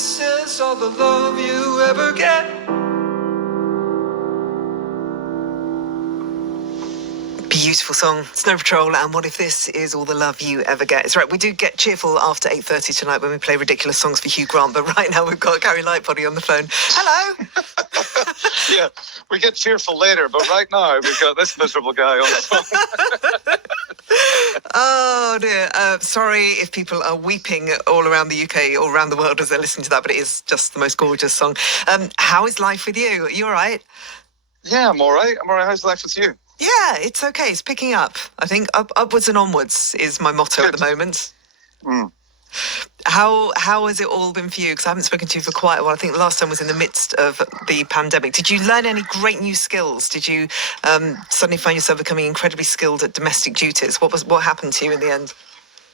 this is all the love you ever get. Beautiful song, Snow Patrol, and What If This Is All the Love You Ever Get. It's right, we do get cheerful after 8:30 tonight when we play ridiculous songs for Hugh Grant, but right now we've got Gary Lightbody on the phone. Hello! Yeah, we get cheerful later, but right now we've got this miserable guy on the phone. Oh dear, sorry if people are weeping all around the UK or around the world as they're listening to that, but it is just the most gorgeous song. How is life with you? Are you all right? Yeah, I'm all right. How's life with you? Yeah, it's okay. It's picking up. I think upwards and onwards is my motto at the moment. Mm. How has it all been for you? Because I haven't spoken to you for quite a while. I think the last time was in the midst of the pandemic. Did you learn any great new skills? Did you suddenly find yourself becoming incredibly skilled at domestic duties? What happened to you in the end?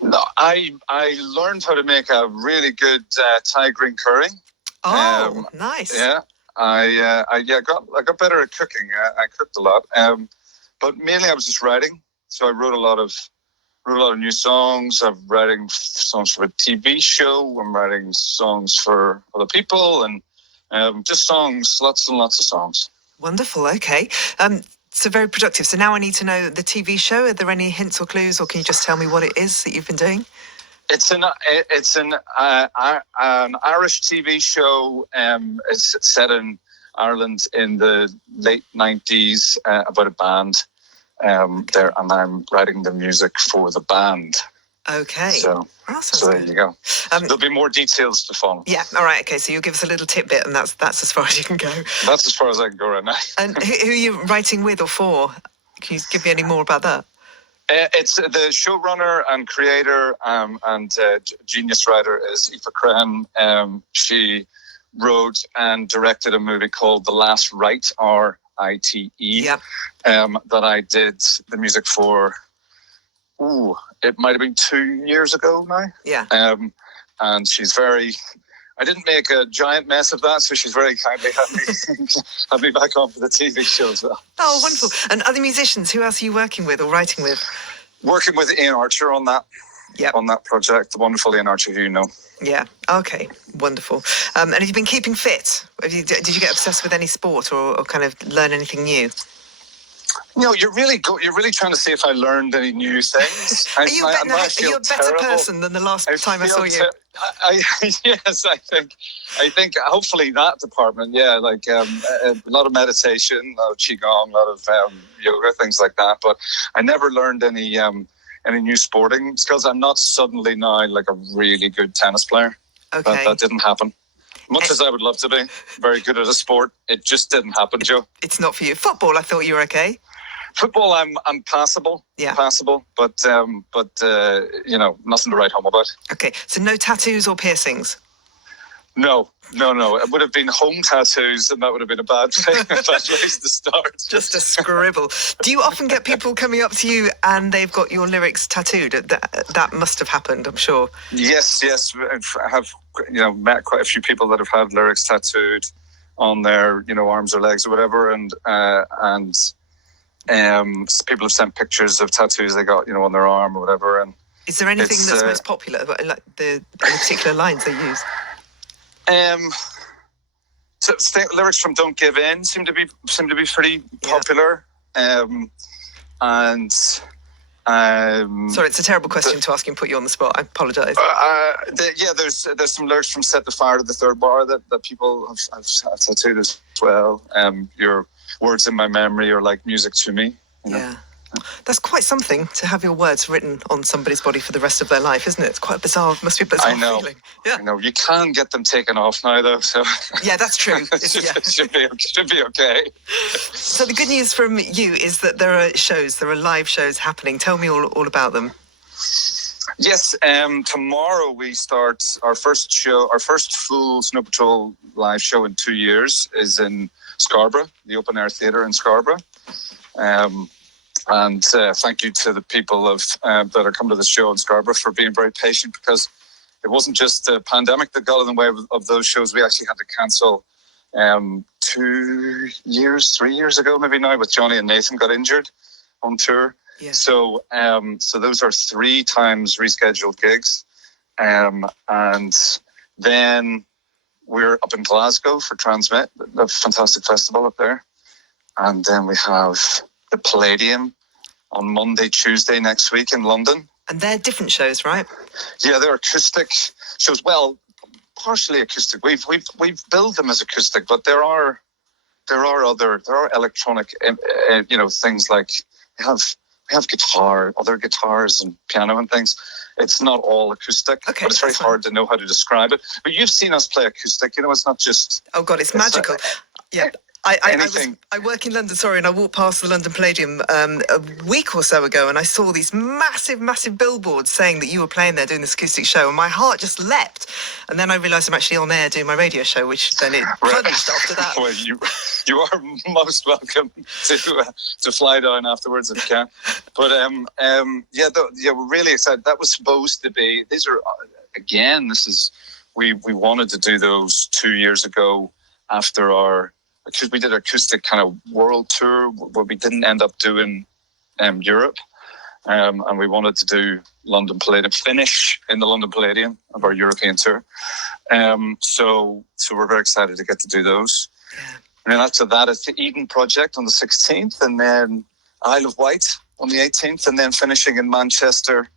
No, I learned how to make a really good Thai green curry. Oh, nice. Yeah, I got better at cooking. I cooked a lot. But mainly I was just writing. So I wrote a lot of new songs. I'm writing songs for a TV show. I'm writing songs for other people, and just songs, lots and lots of songs. Wonderful. Okay. So very productive. So now I need to know the TV show. Are there any hints or clues, or can you just tell me what it is that you've been doing? It's an Irish TV show. It's set in Ireland in the late 90s about a band there, and I'm writing the music for the band. Okay. So there you go. There'll be more details to follow. Yeah. All right. Okay. So you'll give us a little tidbit, and that's as far as you can go. That's as far as I can go right now. And who are you writing with or for? Can you give me any more about that? It's the showrunner and creator and genius writer is Aoife Crehan. She wrote and directed a movie called The Last Rite, R-I-T-E, yep. That I did the music for, it might have been 2 years ago now. Yeah. And she's I didn't make a giant mess of that, so she's very kindly had me back on for the TV show as well. Oh, wonderful. And other musicians, who else are you working with or writing with? Working with Ian Archer on that. Yep. On that project, the wonderful Ian Archer, who you know. Yeah. Okay. Wonderful. And have you been keeping fit? Did you get obsessed with any sport or kind of learn anything new? No, you're really trying to see if I learned any new things. Are you a better person than the last time I saw you? Yes, I think hopefully that department, yeah, like a lot of meditation, a lot of qigong, a lot of yoga, things like that. But I never learned any new sporting skills. I'm not suddenly now like a really good tennis player. Okay. That didn't happen. Much as I would love to be very good at a sport, it just didn't happen, Jo. It's not for you. Football, I thought you were okay. Football, I'm passable. Yeah. Passable, but nothing to write home about. Okay, so no tattoos or piercings? No. It would have been home tattoos, and that would have been a bad place to start. Just a scribble. Do you often get people coming up to you and they've got your lyrics tattooed? That must have happened, I'm sure. Yes. I have met quite a few people that have had lyrics tattooed on their arms or legs or whatever, and people have sent pictures of tattoos they got on their arm or whatever. And is there anything that's most popular, like the particular lines they use? Lyrics from "Don't Give In" seem to be pretty popular. Sorry, it's a terrible question to ask and put you on the spot. I apologise. There's some lyrics from "Set the Fire to the Third Bar" that people have tattooed as well. Your words in my memory are like music to me. Yeah. That's quite something to have your words written on somebody's body for the rest of their life, isn't it? It's quite bizarre. It must be a bizarre feeling. Yeah. I know. You can get them taken off now, though. So yeah, that's true. It should be okay. So the good news from you is that there are live shows happening. Tell me all about them. Yes. Tomorrow we start our first show. Our first full Snow Patrol live show in 2 years is in Scarborough, the Open Air Theatre in Scarborough. And thank you to the people that are coming to the show in Scarborough for being very patient, because it wasn't just the pandemic that got in the way of those shows. We actually had to cancel 3 years ago, maybe now, with Johnny and Nathan got injured on tour. Yeah. So those are 3 times rescheduled gigs. And then we're up in Glasgow for Transmit, a fantastic festival up there. And then we have the Palladium on Monday, Tuesday next week in London. And they're different shows, right? Yeah, they're acoustic shows. Well, partially acoustic. We've billed them as acoustic, but there are electronic, things like we have other guitars and piano and things. It's not all acoustic, but it's very hard to know how to describe it. But you've seen us play acoustic. It's not just. Oh God, it's magical. Yeah. I work in London, and I walked past the London Palladium a week or so ago, and I saw these massive, massive billboards saying that you were playing there doing this acoustic show, and my heart just leapt. And then I realised I'm actually on air doing my radio show, which then it plunged after that. Well, you are most welcome to fly down afterwards if you can. But we're really excited. That was supposed to be. These are we wanted to do those 2 years ago after because we did an acoustic kind of world tour, but we didn't end up doing Europe. And we wanted to do London Palladium, finish in the London Palladium of our European tour. So we're very excited to get to do those. Yeah. And then after that, it's the Eden Project on the 16th, and then Isle of Wight on the 18th, and then finishing in Manchester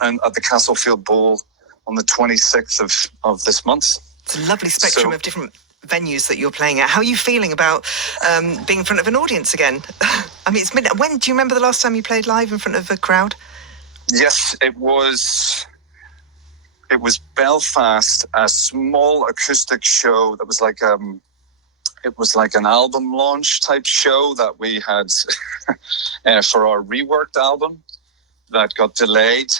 and at the Castlefield Bowl on the 26th of this month. It's a lovely spectrum of different venues that you're playing at. How are you feeling about being in front of an audience again? I mean, when do you remember the last time you played live in front of a crowd? Yes, it was Belfast, a small acoustic show that was like an album launch type show that we had for our reworked album that got delayed,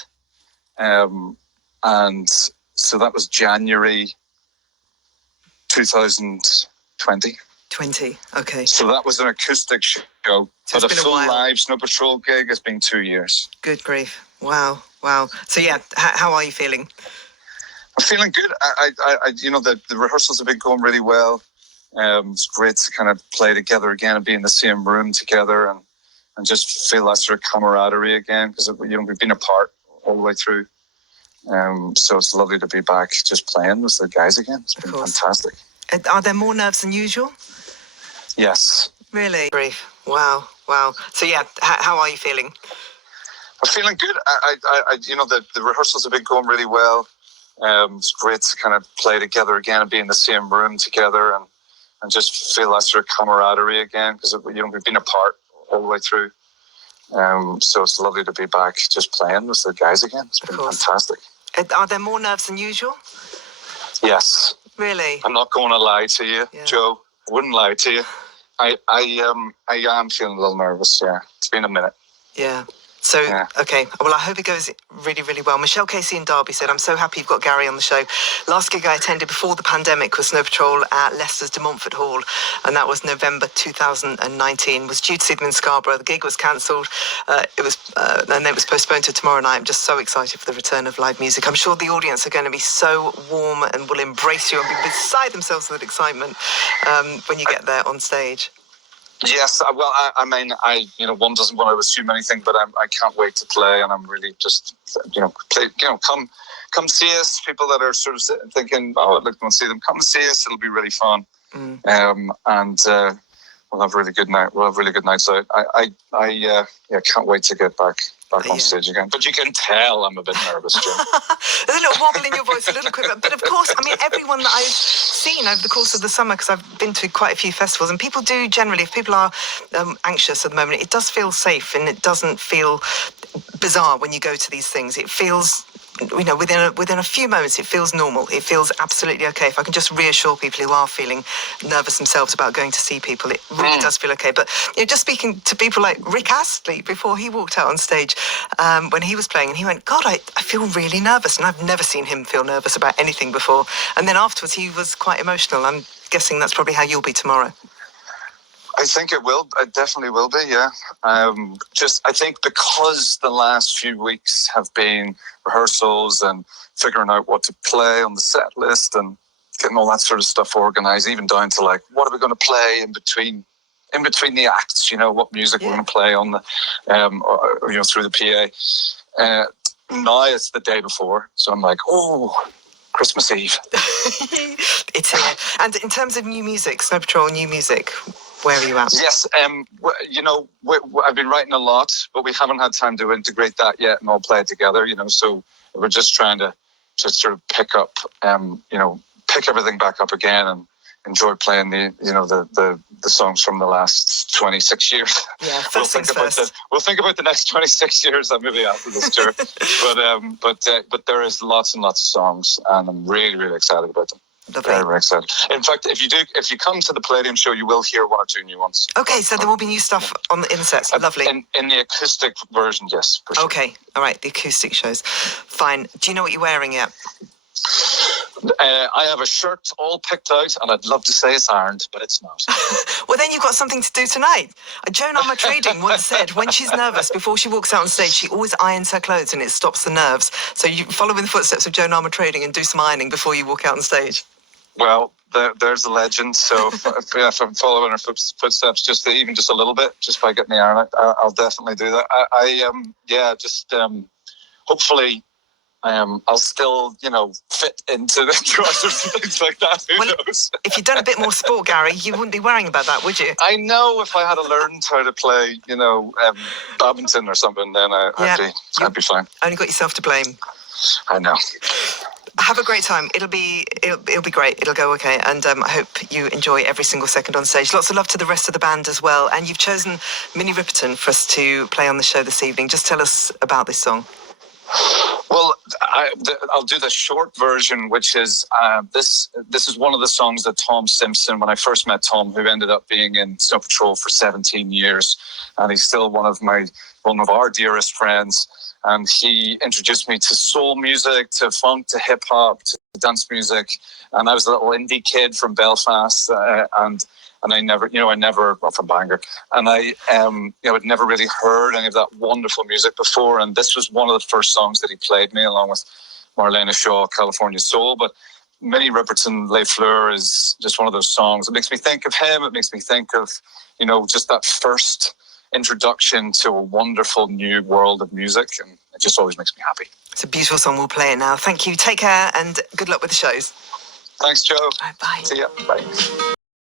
and so that was January 2020. Okay. So that was an acoustic show, but a full live Snow Patrol gig has been 2 years. Good grief! Wow. So yeah, how are you feeling? I'm feeling good. The rehearsals have been going really well. It's great to kind of play together again and be in the same room together and just feel that sort of camaraderie again, because we've been apart all the way through. So it's lovely to be back just playing with the guys again. It's been fantastic. Are there more nerves than usual? Yes. Really? Grief. Wow. So yeah, how are you feeling? I'm feeling good. The rehearsals have been going really well. It's great to kind of play together again and be in the same room together and just feel that sort of camaraderie again, because we've been apart all the way through. So it's lovely to be back just playing with the guys again. It's been fantastic. Are there more nerves than usual? Yes. Really? I'm not going to lie to you, Joe. I wouldn't lie to you. I am feeling a little nervous, yeah. It's been a minute. Yeah. So, okay. Well, I hope it goes really, really well. Michelle Casey in Derby said, I'm so happy you've got Gary on the show. Last gig I attended before the pandemic was Snow Patrol at Leicester's De Montfort Hall, and that was November 2019. Was due to see them in Scarborough. The gig was cancelled. And then it was postponed to tomorrow night. I'm just so excited for the return of live music. I'm sure the audience are going to be so warm and will embrace you and be beside themselves with excitement when you get there on stage. Yes, well, one doesn't want to assume anything, but I can't wait to play, and I'm really just, play. Come see us. People that are sort of thinking, oh, I'd like to go and see them. Come and see us. It'll be really fun, and we'll have really good night. We'll have really good nights out. I can't wait to get back on stage again. But you can tell I'm a bit nervous, Jim. There's a little wobble in your voice, a little quiver. But of course, I mean, everyone that I've seen over the course of the summer, because I've been to quite a few festivals, and people do generally, if people are anxious at the moment, it does feel safe and it doesn't feel bizarre when you go to these things. It feels, within a few moments, it feels normal. It feels absolutely okay. If I can just reassure people who are feeling nervous themselves about going to see people, it really does feel okay. But just speaking to people like Rick Astley before he walked out on stage when he was playing, and he went, God, I feel really nervous. And I've never seen him feel nervous about anything before. And then afterwards, he was quite emotional. I'm guessing that's probably how you'll be tomorrow. I think it will. It definitely will be, yeah. I think because the last few weeks have been rehearsals and figuring out what to play on the set list and getting all that sort of stuff organised, even down to like, what are we going to play in between the acts? What music we're going to play on the, through the PA. Now it's the day before, so I'm like, oh, Christmas Eve. It's here. And in terms of new music, Snow Patrol, new music, where are you at? Yes, you know, I've been writing a lot, but we haven't had time to integrate that yet and all play it together, you know, so we're just trying to just sort of pick up, you know, pick everything back up again and enjoy playing the songs from the last 26 years. Yeah, first things first. We'll think about the next 26 years, maybe after this tour. but there is lots and lots of songs, and I'm really, really excited about them. Lovely. Very, very excited. In fact, if you come to the Palladium show, you will hear one or two new ones. Okay, so there will be new stuff on the sets. Lovely. In the acoustic version, yes. For sure. Okay, all right, the acoustic shows. Fine. Do you know what you're wearing yet? I have a shirt all picked out, and I'd love to say it's ironed, but it's not. Well, then you've got something to do tonight. Joan Trading once said when she's nervous, before she walks out on stage, she always irons her clothes and it stops the nerves. So you follow in the footsteps of Joan Trading and do some ironing before you walk out on stage. Well, there's a legend. So if I'm following her footsteps, just a little bit, just by getting the iron out, I'll definitely do that. Hopefully. I'll still, you know, fit into the trousers and things like that. Who knows? If you'd done a bit more sport, Gary, you wouldn't be worrying about that, would you? I know if I had learned how to play, you know, badminton or something, then I'd be fine. Only got yourself to blame. I know. Have a great time. It'll be great. It'll go okay. And I hope you enjoy every single second on stage. Lots of love to the rest of the band as well. And you've chosen Minnie Riperton for us to play on the show this evening. Just tell us about this song. Well, I'll do the short version, which is this is one of the songs that Tom Simpson, when I first met Tom, who ended up being in Snow Patrol for 17 years, and he's still one of our dearest friends. And he introduced me to soul music, to funk, to hip hop, to dance music. And I was a little indie kid from Belfast, and I never, from Bangor, and I had never really heard any of that wonderful music before. And this was one of the first songs that he played me, along with Marlena Shaw, California Soul. But Minnie Riperton, Les Fleurs is just one of those songs. It makes me think of him. It makes me think of, you know, just that first introduction to a wonderful new world of music. And it just always makes me happy. It's a beautiful song. We'll play it now. Thank you. Take care and good luck with the shows. Thanks, Joe. Bye. See ya. Bye.